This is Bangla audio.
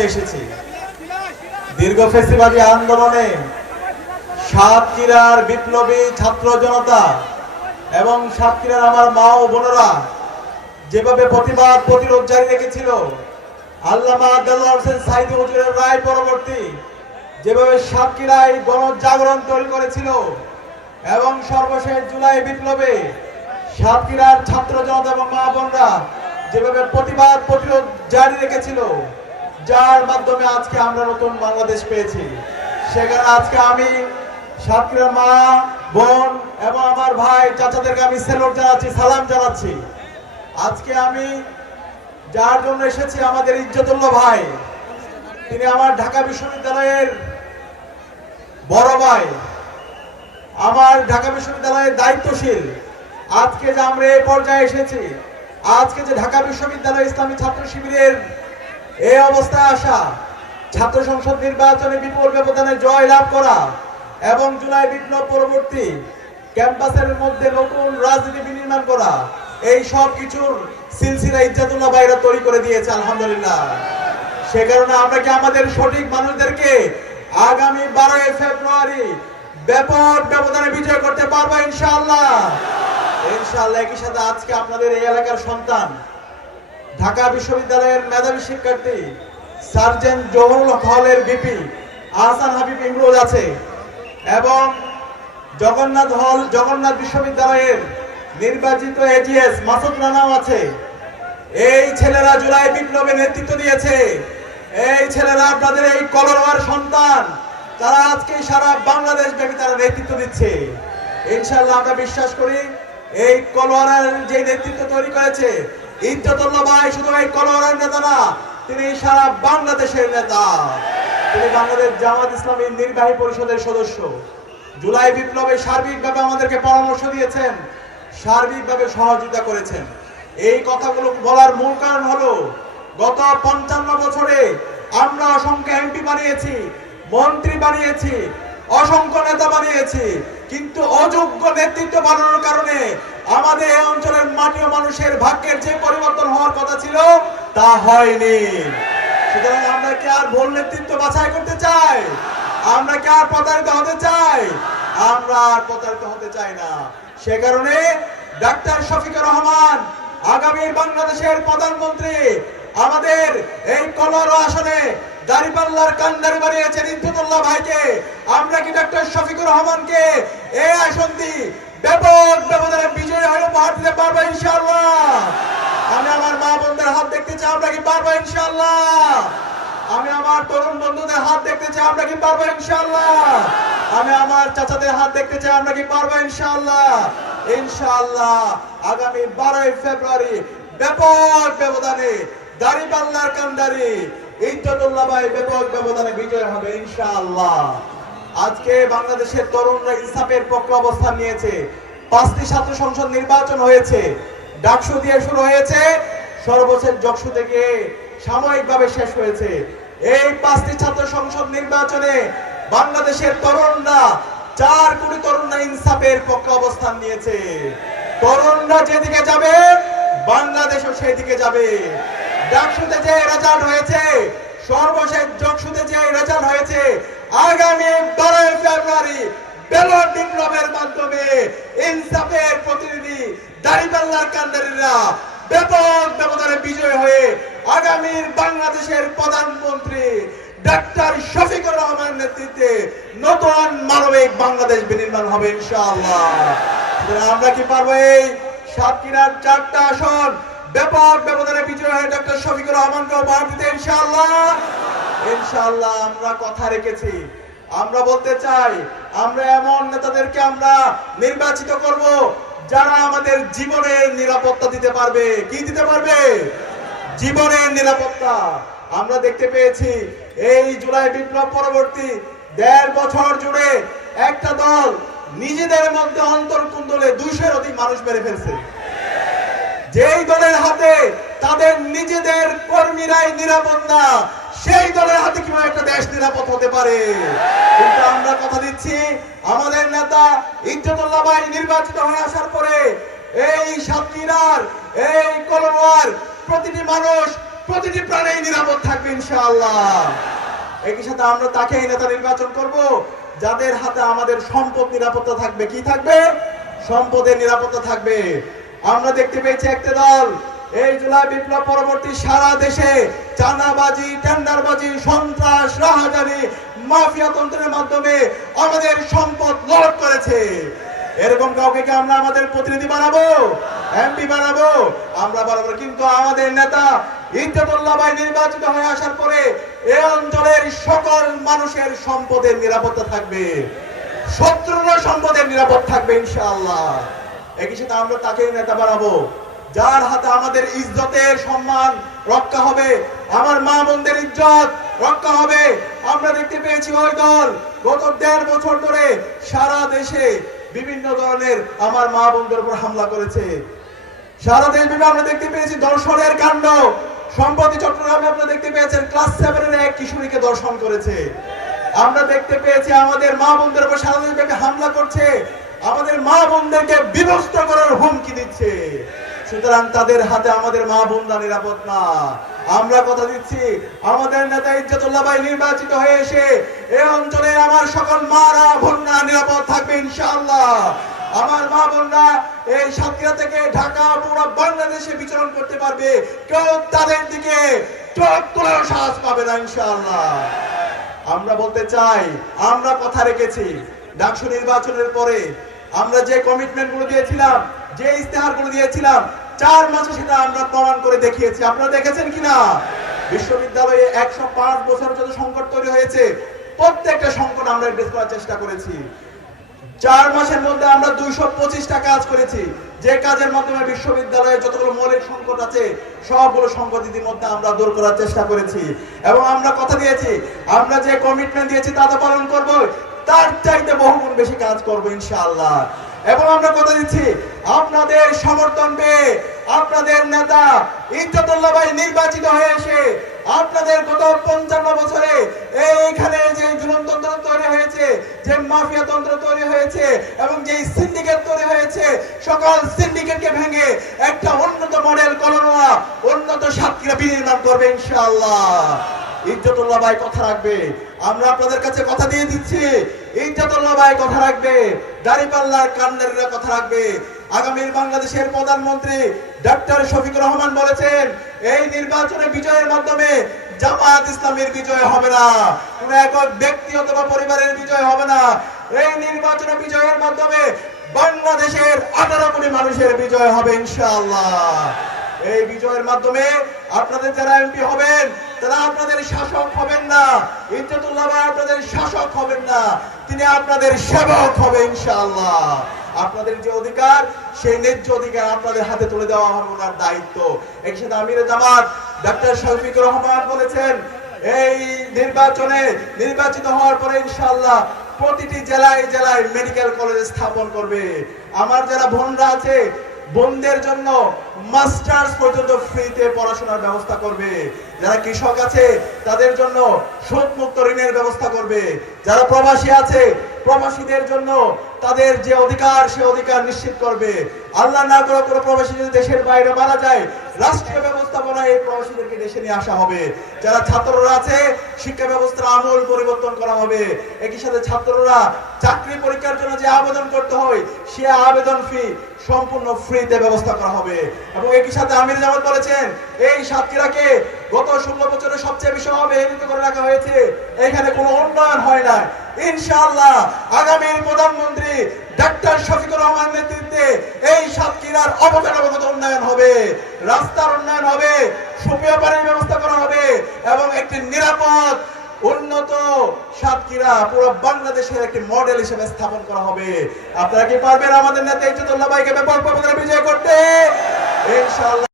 করতে এসেছি। দীর্ঘ ফেসিবাদী আন্দোলনে সাতক্ষীরার বিপ্লবী ছাত্র জনতা এবং সাতক্ষীরার আমার মা ও বোনেরা যেভাবে প্রতিবাদ প্রতিরোধ জারি রেখেছিল, আল্লামা দেলোয়ার হোসেন সাঈদী হুজুরের রায় পরবর্তী যেভাবে সাতক্ষীরায় গণজাগরণ তৈরি করেছিল এবং সর্বশেষ জুলাই বিপ্লবে সাতক্ষীরার ছাত্র জনতা এবং মা বোনরা যেভাবে প্রতিবাদ প্রতিরোধ জারি রেখেছিল, যার মাধ্যমে আজকে আমরা নতুন বাংলাদেশ পেয়েছি। সেখানে আজকে আমি সাতক্ষীরার মা বোন এবং আমার ভাই চাচাদেরকে আমি সেলুট জানাচ্ছি, সালাম জানাচ্ছি। আজকে আমি যার জন্য এসেছি, আমাদের ইজ্জতুল্লাহ ভাই, তিনি আমার ঢাকা বিশ্ববিদ্যালয়ের বড় ভাই, আমার ঢাকা বিশ্ববিদ্যালয়ের দায়িত্বশীল। আজকে যে আমরা এই পর্যায়ে এসেছি, আজকে যে ঢাকা বিশ্ববিদ্যালয় ইসলামী ছাত্র শিবিরের এই অবস্থায় আসা, ছাত্র সংসদ নির্বাচনে বিপুল ব্যবধানে জয় লাভ করা এবং জুলাই বিপ্লব পরবর্তী ক্যাম্পাসের মধ্যে নতুন রাজনীতি বিনির্মাণ করা, এই সব কিছুর সিলসিলা ইজ্জতুল্লাহ ভাইরা তৈরি করে দিয়েছে, আলহামদুলিল্লাহ। সে কারণে আমরা কি আমাদের সঠিক মানুষদেরকে আগামী 12 ফেব্রুয়ারি ব্যাপক ব্যবধানে বিজয় করতে পারবো ইনশাআল্লাহ। ইনশাআল্লাহ। একই সাথে আজকে আপনাদের এই এলাকার সন্তান, ঢাকা বিশ্ববিদ্যালয়ের মেধাবী শিক্ষার্থী সার্জেন্ট জহুরুল হলের বিপি আহসান হাবিব ইমরোজ আছে এবং জগন্নাথ বিশ্ববিদ্যালয়ের নির্বাচিত এজিএস মাসুদ রানাও আছে। এই ছেলেরা জুলাই বিপ্লবে নেতৃত্ব দিয়েছে। এই ছেলেরা আপনাদের এই কলরওয়ার সন্তান, তারা আজকে সারা বাংলাদেশ ব্যাপী তারা নেতৃত্ব দিচ্ছে। ইনশাআল্লাহ আমরা বিশ্বাস করি এই কলওয়ারের যে নেতৃত্ব তৈরি করেছে ইজ্জতুল্লাহ ভাই শুধু এই কলওয়ারের নেতা না, তিনি সারা বাংলাদেশের নেতা। তিনি বাংলাদেশ জামাত ইসলামী নির্বাহী পরিষদের সদস্য। জুলাই বিপ্লবে সার্বিকভাবে আমাদেরকে পরামর্শ দিয়েছেন, সার্বিকভাবে সহযোগিতা করেছেন। এই কথাগুলো বলার মূল কারণ হলো গত 55 বছরে আমরা অসংখ্য এমপি বানিয়েছি, মন্ত্রী বানিয়েছি, অসংখ্য নেতা বানিয়েছি, কিন্তু অযোগ্য নেতৃত্ব বানানোর কারণে আমাদের এই অঞ্চলের মাটি ও মানুষের ভাগ্যের যে পরিবর্তন হওয়ার কথা ছিল তা হয়নি। সুতরাং আমরা কি আর ভুল নেতৃত্ব বাছাই করতে চাই? আমরা কি আর প্রতারিত হতে চাই? আমরা আর প্রতারিত হতে চাই না। সে কারণে ডাক্তার শফিকুর রহমান আগামী বাংলাদেশের প্রধানমন্ত্রী আমাদের এই কলর আসনে দাঁড়িপাল্লার কান্ডারি বানিয়েছেন ইজ্জতুল্লাহ ভাইকে। আমরা কি ডাক্তার শফিকুর রহমানকে এই আসনটি ব্যাপক ব্যবধানে বিজয়ী হয়ে উপহার দিতে পারবো ইনশাআল্লাহ? আমি আমার মা বোনদের হাত দেখতে চাই, আমরা কি পারবো ইনশাআল্লাহ? আমি আমার তরুণ বন্ধুদের হাত দেখতে চাই, আমরা কি পারবো ইনশাআল্লাহ? আমি আমার চাচাদের হাত দেখতে চাই, আমরা কি পারবো ইনশাআল্লাহ? ইনশাআল্লাহ আগামী 12 ফেব্রুয়ারি ব্যাপক ব্যবধানে দাঁড়িপাল্লার কান্ডারি ইজ্জতুল্লাহ ভাই ব্যাপক ব্যবধানে বিজয় হবে ইনশাআল্লাহ। আজকে বাংলাদেশের তরুণরা ইনসাফের পক্ষে অবস্থান নিয়েছে। 5টি ছাত্র সংসদ নির্বাচন হয়েছে, ডাকসু দিয়ে শুরু হয়েছে, সর্বশেষ জকসু থেকে সাময়িকভাবে শেষ হয়েছে। এই 5টি ছাত্র সংসদ নির্বাচনে বাংলাদেশের তরুণরা 4 কোটি তরুণরা ইনসাফের পক্ষে অবস্থান নিয়েছে। তরুণরা যেদিকে যাবে বাংলাদেশও সেদিকে যাবে। ডাকসুতে যে রেজাল্ট হয়েছে, সর্বশেষ জকসুতে যে রেজাল্ট হয়েছে, আগামী 12 ফেব্রুয়ারি ব্যালট বিপ্লবের মাধ্যমে ইনসাফের প্রতিনিধি দাঁড়িপাল্লার কান্ডারিরা ব্যাপক ব্যবধানে বিজয় হয়ে আগামীর বাংলাদেশের প্রধানমন্ত্রী ডাক্তার শফিকুর রহমানের নেতৃত্বে নতুন মানবিক বাংলাদেশ বিনির্মাণ হবে ইনশাআল্লাহ। আমরা কি পারবো এই সাতক্ষীরার 4টা আসন ব্যাপক ব্যবধানে বিজয় হয়ে ডাক্তার শফিকুর রহমানকে উপহার দিতে ইনশাআল্লাহ? ইনশাআল্লাহ আমরা কথা রেখেছি। আমরা বলতে চাই, আমরা এমন নেতাদেরকে আমরা নির্বাচিত করব যারা আমাদের জীবনের নিরাপত্তা দিতে পারবে। কি দিতে পারবে? জীবনের নিরাপত্তা। আমরা দেখতে পেয়েছি এই জুলাই বিপ্লব পরবর্তী 1.5 বছর জুড়ে একটা দল নিজেদের মধ্যে অন্তর্কুণ্ডলে 200-এর অধিক মানুষ মেরে ফেলছে। যেই দলের হাতে তাদের নিজেদের কর্মীরাই নিরাপদ না, সেই দলের হাতে কিভাবে একটা দেশ নিরাপদ হতে পারে? কিন্তু আমরা কথা দিচ্ছি, আমাদের নেতা ইজ্জতুল্লাহ ভাই নির্বাচিত হয়ে আসার পরে এই সাতক্ষীরার এই কলওয়ার প্রতিটি মানুষ প্রতিটি প্রাণেই নিরাপদ থাকবে ইনশাআল্লাহ। একই সাথে আমরা তাকেই নেতা নির্বাচন করব যাদের হাতে আমাদের সম্পদ নিরাপত্তা থাকবে। কি থাকবে? সম্পদের নিরাপত্তা থাকবে। আমরা দেখতে পেয়েছি একটা দল এই জুলাই বিপ্লব পরবর্তী সারা দেশে চাঁদাবাজি, টেন্ডারবাজি, সন্ত্রাস, রাহাজানি, মাফিয়া তন্ত্রের মাধ্যমে আমাদের সম্পদ লুট করেছে। এরকম কাউকে কি আমরা আমাদের প্রতিনিধি বানাবো, এমপি বানাবো? আমরা বানাবো। কিন্তু আমাদের নেতা ইজ্জতুল্লাহ ভাই নির্বাচিত হয়ে আসার পরে এই অঞ্চলের সকল মানুষের সম্পদের নিরাপত্তা থাকবে, শত্রুর সম্পদের নিরাপদ থাকবে ইনশাআল্লাহ। একই সাথে আমরা তাকে নেতা বানাবো যার হাতে আমাদের ইজ্জতের সম্মান রক্ষা হবে, আমার মা বোনদের ইজ্জত রক্ষা হবে। আমরা দেখতে পেয়েছি ওই দল গত 1.5 বছর ধরে সারা দেশে বিভিন্ন ধরনের আমার মা বোনদের উপর হামলা করেছে। সারা দেশ ব্যাপী আমরা দেখতে পেয়েছি ধর্ষণের কাণ্ড। সম্প্রতি চট্টগ্রামে আপনারা দেখতে পেয়েছেন ক্লাস 7 এর এক কিশোরীকে ধর্ষণ করেছে। আমরা দেখতে পেয়েছি আমাদের মা বোনদের উপর সারা দেশ ব্যাপী হামলা করছে, আমাদের মা বোনদেরকে বিভক্ত করার হুমকি দিচ্ছে। সুতরাং তাদের হাতে আমাদের মা বোনরা নিরাপদ না। আমরা কথা দিচ্ছি আমাদের নেতা ইজ্জতুল্লাহ ভাই নির্বাচিত হয়ে এসে এই অঞ্চলে আমার সকল মারা বোনরা নিরাপদ থাকবে ইনশাআল্লাহ। আমার মা বোনরা এই সাতক্ষীরা থেকে ঢাকা পুরো বাংলাদেশে বিচরণ করতে পারবে, কেউ তাদের দিকে চোখ তোলার সাহস পাবে না ইনশাআল্লাহ। আমরা বলতে চাই আমরা কথা রেখেছি। ডাকসু নির্বাচনের পরে আমরা যে কমিটমেন্ট গুলো দিয়েছিলাম, যে ইস্তেহার গুলো দিয়েছিলাম, 4 মাসে সেটা আমরা প্রমাণ করে দেখিয়েছি। আপনারা দেখেছেন কিনা? বিশ্ববিদ্যালয়ে 105 বছর যত সংকট তৈরি হয়েছে প্রত্যেকটা সংকট আমরা অ্যাড্রেস করার চেষ্টা করেছি। 4 মাসের মধ্যে আমরা 225টা কাজ করেছি, যে কাজের মাধ্যমে বিশ্ববিদ্যালয়ে যতগুলো মৌলিক সংকট আছে সবগুলো সংকট ইতিমধ্যে আমরা দূর করার চেষ্টা করেছি। এবং আমরা কথা দিয়েছি আমরা যে কমিটমেন্ট দিয়েছি তা তো পালন করব, তার চাইতে বহুগুণ বেশি কাজ করব ইনশাআল্লাহ। এবং আমরা কথা দিচ্ছি আপনাদের সমর্থন পেয়ে আপনাদের নেতা ইজ্জতুল্লাহ ভাই নির্বাচিত হয়ে এসে আপনাদের গত 55 বছরে এইখানে যে জুলুমতন্ত্র তৈরি হয়েছে, যে মাফিয়া তন্ত্র তৈরি হয়েছে এবং যে সিন্ডিকেট তৈরি হয়েছে, সকল সিন্ডিকেটকে ভেঙে একটা উন্নত মডেল কলোনা, উন্নত সাতক্ষীরা বিনির্মাণ করবে ইনশাআল্লাহ। ইজ্জতুল্লাহ ভাই কথা রাখবে। আমরা আপনাদের কাছে কথা দিয়ে দিচ্ছি ইজ্জতুল্লাহ ভাই কথা রাখবে, দাঁড়িপাল্লার কান্ডারিরা কথা রাখবে। আগামীর বাংলাদেশের প্রধানমন্ত্রী ডক্টর শফিকুর রহমান বলেছেন এই নির্বাচনে বিজয়ের মাধ্যমে জামায়াত ইসলামের বিজয় হবে না, কোন একক ব্যক্তি অথবা পরিবারের বিজয় হবে না। এই নির্বাচনে বিজয়ের মাধ্যমে বাংলাদেশের 18 কোটি মানুষের বিজয় হবে ইনশাআল্লাহ। এই বিজয়ের মাধ্যমে আপনাদের যারা এমপি হবেন তারা আপনাদের শাসক হবেন না, ইজ্জতুল্লাহ ভাই আপনাদের শাসক হবেন না, তিনি আপনাদের সেবক হবে ইনশাআল্লাহ। আপনাদের যে অধিকার সেই ন্যায্য অধিকার আপনাদের হাতে তুলে দেওয়া হবে ওনার দায়িত্ব। একসাথে আমিরে জামাত ডক্টর শফিকুর রহমান বলেছেন এই নির্বাচনে নির্বাচিত হওয়ার পরে ইনশাআল্লাহ প্রতিটি জেলায় জেলায় মেডিকেল কলেজ স্থাপন করবে। আমার যারা বোনরা আছে বোনদের জন্য মাস্টার্স পর্যন্ত ফ্রিতে পড়াশোনার ব্যবস্থা করবে। যারা কৃষক আছে তাদের জন্য সুদমুক্ত ঋণের ব্যবস্থা করবে। যারা প্রবাসী আছে প্রবাসীদের জন্য তাদের যে অধিকার সে অধিকার নিশ্চিত করবে। আল্লাহ না করে কোনো প্রবাসী যদি দেশের বাইরে মারা যায় রাষ্ট্রীয় ব্যবস্থাপনায় এই প্রবাসীদেরকে দেশে নিয়ে আসা হবে। যারা ছাত্ররা আছে শিক্ষা ব্যবস্থার আমূল পরিবর্তন করা হবে। একই সাথে ছাত্ররা চাকরি পরীক্ষার জন্য যে আবেদন করতে হয় সে আবেদন ফি সম্পূর্ণ ফ্রিতে ব্যবস্থা করা হবে। এবং একই সাথে আমির জামাত বলেছেন এই সাতক্ষীরাকে গত 16 বছরে সবচেয়ে বেশি অবহেলিত করে রাখা হয়েছে, এখানে কোনো উন্নয়ন হয় না। ইনশাআল্লাহ আগামী প্রধানমন্ত্রী ডক্টর শফিকুর রহমানের নেতৃত্বে এই সাতক্ষীরার অবকাঠামোগত উন্নয়ন হবে, রাস্তার উন্নয়ন হবে, সুপেয় পানির ব্যবস্থা করা হবে এবং একটি নিরাপদ উন্নত সাতক্ষীরা পুরো বাংলাদেশের একটি মডেল হিসেবে স্থাপন করা হবে। আপনারা কি পারবেন আমাদের নেতা ইজ্জতুল্লাহ ভাইকে ব্যাপকভাবে বিজয় করতে? ইনশাআল্লাহ।